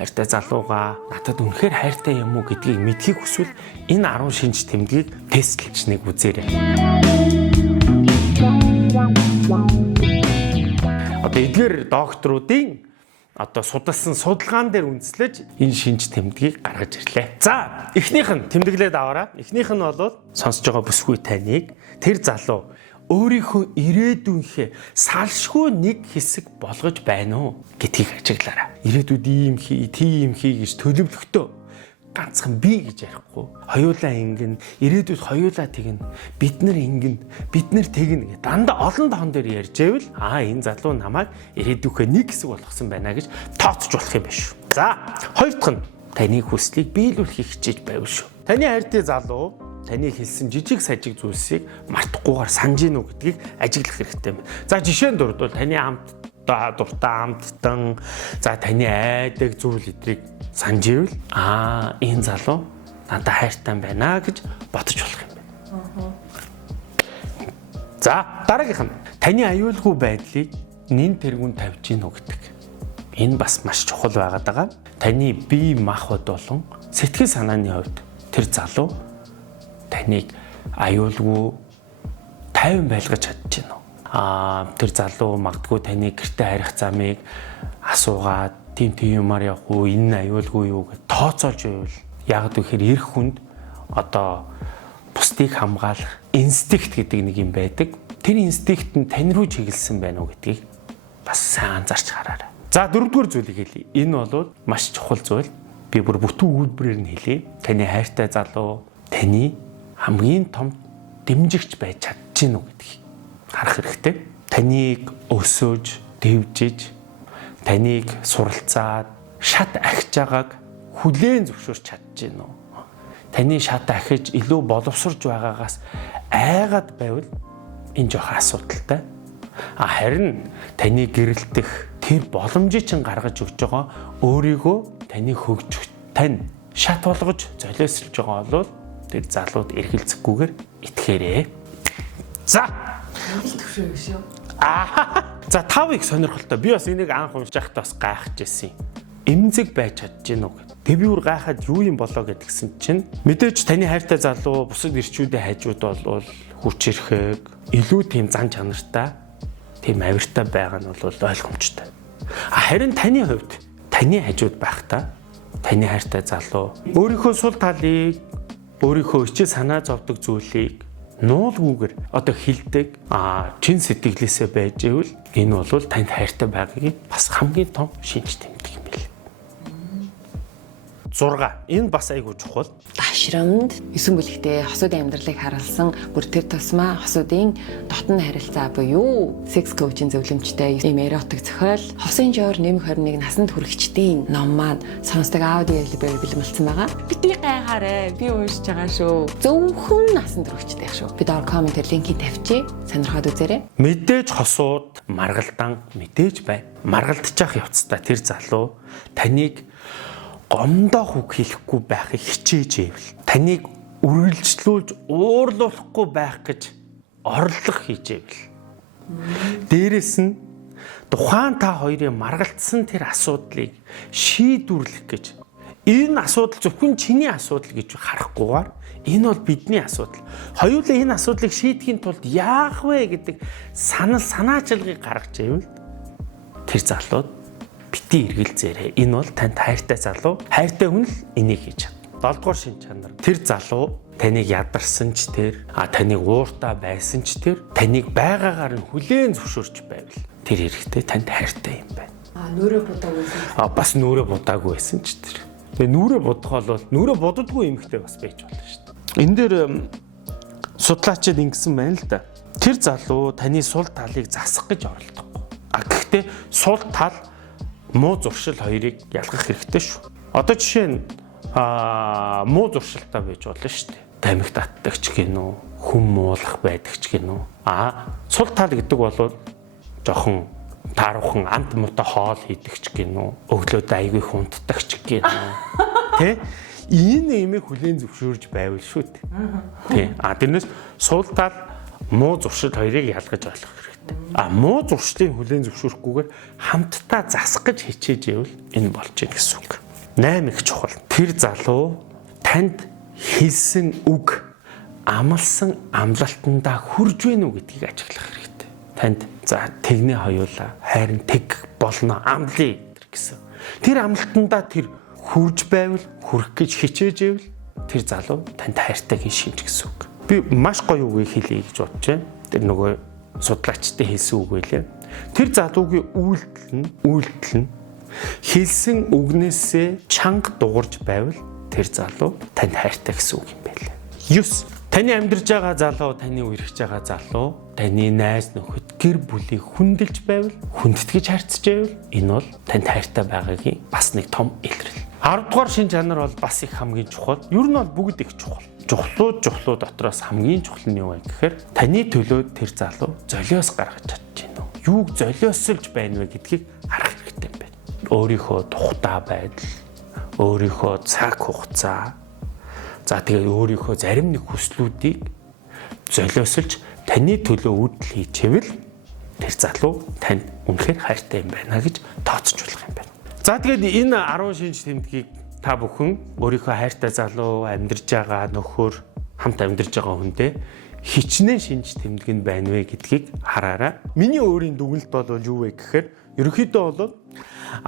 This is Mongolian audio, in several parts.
хайртай залууга надад үнэхээр хайртай юм уу гэдгийг мэдхийг хүсвэл энэ 10 шинж тэмдгийг тестлж нэг үзээрэй. Одоо эдгээр докторуудын судалсан судалгаан дээр үндэслэж энэ шинж тэмдгийг гаргаж ирлээ. За, эхнийх нь тэмдэглээд аваарай. Эхнийх нь бол сонсож байгаа бүсгүй таныг тэр залуу өөрийнхөө ирээдүйнхээ салшгүй нэг хэсэг болгож байна уу гэдгийг ажиглаарай. Ирээдүйд ийм хий, тийм хий гэж төлөвлөхдөө ганцхан би гэж ярихгүй. Хоёулаа ингэн, ирээдүйд хоёулаа тэгнэ. Бид нар ингэн, бид нар тэгнэ гэдэг дандаа олон тоон дээр ярьж байвал энэ залуу намайг ирээдүйхээ нэг хэсэг болгосон байна гэж тооцож болох юм байна шүү. За, хоёр дахь нь таны хүслийг биелүүлэхийг хичээж байв шүү. Таны хайртай залуу таны хэлсэн жижиг сажиг зүйлсийг мартахгүйгээр санаж гинүү гэдгийг ажиглах хэрэгтэй юм. За, жишээ нь дурдвал таны дуртай амттан, за таны айдаг зүйл эдрийг санаж ивэл энэ залуу надад хайртай байна гэж бодож болох юм байна. За, дараагийнх нь таны аюулгүй байдлыг нэн тэргүүн тавьж гинүү гэдэг. Энэ бас маш чухал байгаад байгаа. Таны бие махбод болон сэтгэл санааны хувьд тэр залуу таныг аюулгүй тайван байлгаж чадчихна уу? Тэр залуу магадгүй таны гэрте харих замыг асуугаад тийм юмар явах уу, энэ аюулгүй юу гэж тооцоолж байвал яг гэхээр эх хүнд бусдыг хамгаалах инстинкт гэдэг нэг юм байдаг. Тэр инстинкт нь тань руу чиглэсэн байна уу гэдгийг бас сайн анзаарч хараарай. За, дөрөвдүгээр зүйлийг хэлье. Энэ бол маш чухал зүйл. Би бүр бүтэн үйлбэрээр нь хэлье. Таны хайртай залуу таны хамгийн том дэмжигч байж чадчихна уу гэдгийг харах хэрэгтэй. Таныг өсөөж, дэвжиж, таныг суралцаад, шат ахиж байгааг хүлээн зөвшөөрч чадчихна уу? Таны шат ахиж илүү боловсрж байгаагаас айгаад байвал энэ жоохон асуудалтай. Харин таны гэрэлтэх тэр боломжийг чинь гаргаж өгч байгаа өөрийгөө таны хөгжих тань шат болгож золиослж байгаа бол тэр залууд эргэлзэхгүйгээр итгээрэй. За. Төвшөө шүү. За, 5 их сонирхолтой. Би бас энийг анх уншиж байхдаа бас гайхаж байсан юм. Эмзэг байж чадчихна уу гэдэг. Тэг би бүр гайхаад юу юм болоо гэдгсэн чинь мэдээж таны хайртай залуу бусад ирчүүдийн хажууд бол хүч ирэхэг илүү тийм зан чанартай, тийм авиртай байгаа нь бол ойлгомжтой. Харин таны хувьд таны хажууд байхдаа таны хайртай залуу өөрийнхөө сул талыг, өөрийнхөө ичил санаа зовдөг зүйлийг нуулгүйгээр хилдэг чин сэтгэлээсээ байж ивэл энэ бол танд хайртай байгаагийн бас хамгийн том шинж тэмдэг юм билээ. 6. Энэ бас айгүй чухал. Дашрамд 9 бүлэгтээ хосуудын амьдралыг харуулсан бүр тэр тусмаа хосуудын дотн харилцаа буюу секс коучийн зөвлөмжтэй ийм эротик зохиол хосын жоор нэмэх 21 насанд хүрэгчдийн ном маань сонсдог аудио бэлгэлсэн байгаа. Бити гайхаарай. Би уншиж байгаа шүү. Зөвхөн насанд хүрэгчтэй яг шүү. Бид комментээр линкийг тавьчих. Сонирхоод үзээрэй. Мэдээж хосууд маргалдан мэдээж бай. Маргалдчих явцдаа тэр залуу таныг гомдоо үг хэлэхгүй байхыг хичээж ивэл, таныг үргэлжлүүлж уурлуулахгүй байх гэж орлого хийж ивэл, дээрэс нь тухайн та хоёрын маргалдсан тэр асуудлыг шийдвэрлэх гэж, энэ асуудал зөвхөн чиний асуудал гэж харахгүйгээр энэ бол бидний асуудал. Хоёулаа энэ асуудлыг шийдэхийн тулд яах вэ гэдэг санаачилгыг гаргаж ивэл тэр залууд бити эргэлзээрэй. Энэ бол танд хайртай залуу. Хайртай хүн л энийг хийж чадна. 7 дугаар шин чанар. Тэр залуу таныг ядарсан ч тэр, таныг ууртаа байсан ч тэр, таныг байгаагаар нь хүлээн зөвшөөрч байвал тэр хэрэгтэй танд хайртай юм байна. Нүрэ будаагүй байсан. Бас нүрэ будаагүй байсан ч тэр. Тэгээ нүрэ будах бол нүрэ буддаггүй эмэгтэй бас байж болно шүү дээ. Энэ дээр судлаачид ингэсэн байна л да. Тэр залуу таны сул талыг засах гэж оролдохгүй. Гэхдээ сул тал муу зуршил хоёрыг ялгах хэрэгтэй шүү. Одоо жишээ нь муу зуршилтай байж болно шүү дээ. Тамхи татдагч гинүү, хүм муулах байдагч гинүү. Сул тал гэдэг бол жоохон тааруухан амт муутай хоол хийдэгч гинүү, өглөөд айгүй хунтдагч гинүү. Тэ? Энэ имийг хүлээн зөвшөөрж байвал шүү дээ. Тэ. Тэрнээс сул тал муу зуршил хоёрыг ялгаж ойлгох хэрэгтэй. Муу зуршлыг хүлээн зөвшөөрөхгүйгээр хамтдаа засах гэж хичээж ивэл энэ болж ийн гэсэн үг. 8 их чухал. Тэр залуу танд хэлсэн үг амлсан амлалтандаа хүрж байна уу гэдгийг ажиглах хэрэгтэй. Танд за тэгнэ хоёулаа хайрын тэг болно амлая гэсэн. Тэр амлалтандаа тэр хүрж байвал хүрэх гэж хичээж байвал тэр залуу танд хайртайг шимж гэсэн үг. Би маш гоё үгийг хэлье гэж бодож байна. Тэр нөгөө судлаачтай хэлсэн үг байлээ. Тэр залуугийн үйлдэл нь хэлсэн үгнээсээ чанга дуурж байвал тэр залуу танд хайртай гэсэн үг юм байлээ. 9. Таны амьдарч байгаа залуу, таны үерхэж байгаа залуу, таны найз нөхөд гэр бүлийг хүндэлж байвал, хүндэтгэж харьцаж байвал энэ бол танд хайртай байгаагийн бас нэг том илрэл. 10 дугаар шин чанар бол бас их хамгийн чухал. Ер нь бол бүгд их чухал. Жухлуу дотроос хамгийн чухал нь юу вэ гэхээр таны төлөө тэр залуу золиос гаргаж чадж байна уу? Юуг золиосолж байна вэ гэдгийг харах хэрэгтэй юм байна. Өөрийнхөө тухтай байдал, өөрийнхөө цаг хугацаа, за тэгээд өөрийнхөө зарим нэг хүслүүдийг золиосолж таны төлөө үйлдэл хийчихвэл тэр залуу танд үнэхээр хайртай юм байна гэж тооцож болох юм байна. За тэгээд энэ 10 шинж тэмдгийг та бүхэн өөрийнхөө хайртай залуу, амьдарч байгаа нөхөр, хамт амьдарч байгаа хүндээ хичнээн шинж тэмдэг нь байна вэ гэдгийг хараарай. Миний өөрийн дүгнэлт бол юу вэ гэхээр ерөнхийдөө бол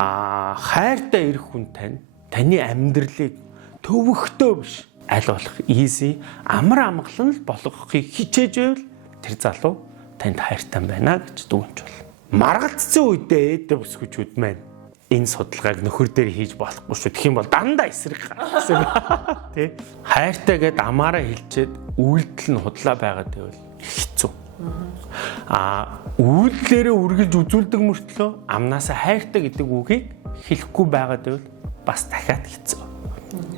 хайртай ирэх хүн таны амьдралыг төвөгтөө биш аль болох easy амар амгалан л болгохыг хичээж байвал тэр залуу танд хайртай байна гэж дүгнэж байна. Маргалцсан үедээ эд бүсгүүчүүд маань энэ судалгааг нөхөр дээр хийж болохгүй шүү. Тэгэх юм бол дандаа эсрэг гарсан. Тэ? Хайртай гэд амаараа хэлчихэд үйлдэл нь худлаа байгаад байвал хэцүү. Үйлдэлээрээ үргэлж үзүүлдэг мөртлөө амнаасаа хайртай гэдэг үгийг хэлэхгүй байгаад байвал бас дахиад хэцүү.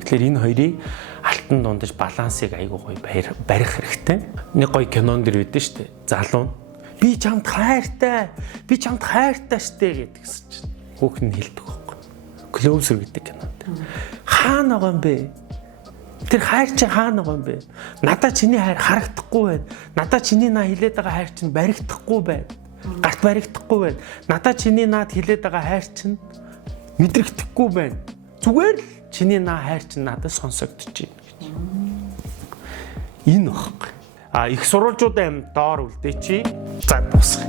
Тэгэхээр энэ хоёрыг алтан дундаж балансыг айгүй гоё барих хэрэгтэй. Нэг гоё кинон дэр байдсан шүү дээ. Залуу би чамд хайртай штэ гэдгийгсэн чинь хүүхэн хэлдэг байхгүй. Closer гэдэг кинонд. Хаана байгаа юм бэ? Тэр хайр чинь хаана байгаа юм бэ? Надаа чиний хайр харагдахгүй байна. Надаа чиний наа хилээд байгаа хайр чинь баригдахгүй байна. Гарт баригдахгүй байна. Надаа чиний наад хилээд байгаа хайр чинь мэдрэгдэхгүй байна. Зүгээр л чиний наа хайр чинь надад сонсогдож байна гэж. Энэ багхгүй. Их сурвалжуудын доор үлдээчи. За дуусах.